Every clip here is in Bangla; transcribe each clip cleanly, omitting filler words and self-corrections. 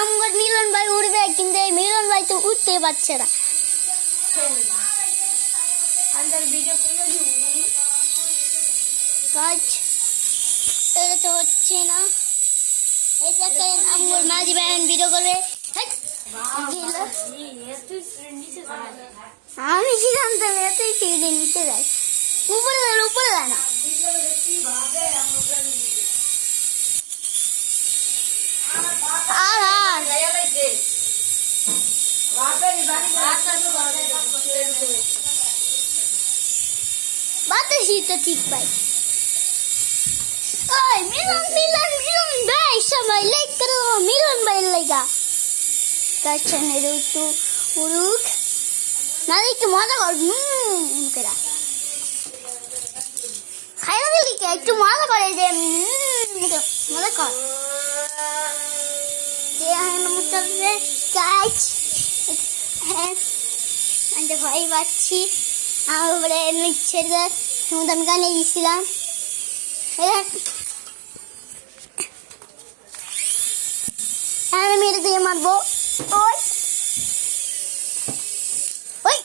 আমার মিলন ভাই উঠবে, কিন্তু এই মিলন ভাই তো উঠতে পারছে না। কাজ এটা তো হচ্ছে না। এই দেখেন আমার মাঝি ভাই ভিডিও করে। আমি কি জানতাম এতই সিঁড়ি নিচে যায়, উপরে যায় উপরে যায় না। আর আর বাতাসি তো ঠিক ভাই। ওই মিলন মিলন মিলন ভাই সবাই লাইক করো মিলন ভাই লাইকা। কাছেনের একটু উড়ুক না, একটু মজা কর। মুখেরা খাই না দিলি একটু মজা করে যে মজা কর। হ্যাঁ আমি ভয় পাচ্ছি। আমার উপরে নিচ্ছে আমি গানে গেছিলাম। আমি মেরে দিয়ে মারবো। ওই ওই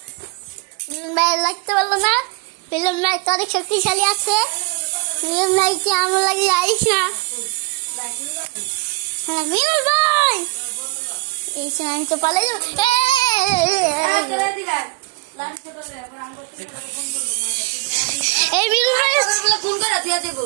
ভাই লাগতে পারলো না। মিলন ভাই তো অনেক শক্তিশালী আছে। মিলন ভাই কি আমার লাগে যাইস না। হ্যাঁ মিলন ভাই এই সময় আমি তো পালাই যাবো। এই মিলন ভাই ফোন করে দিয়ে দেবো।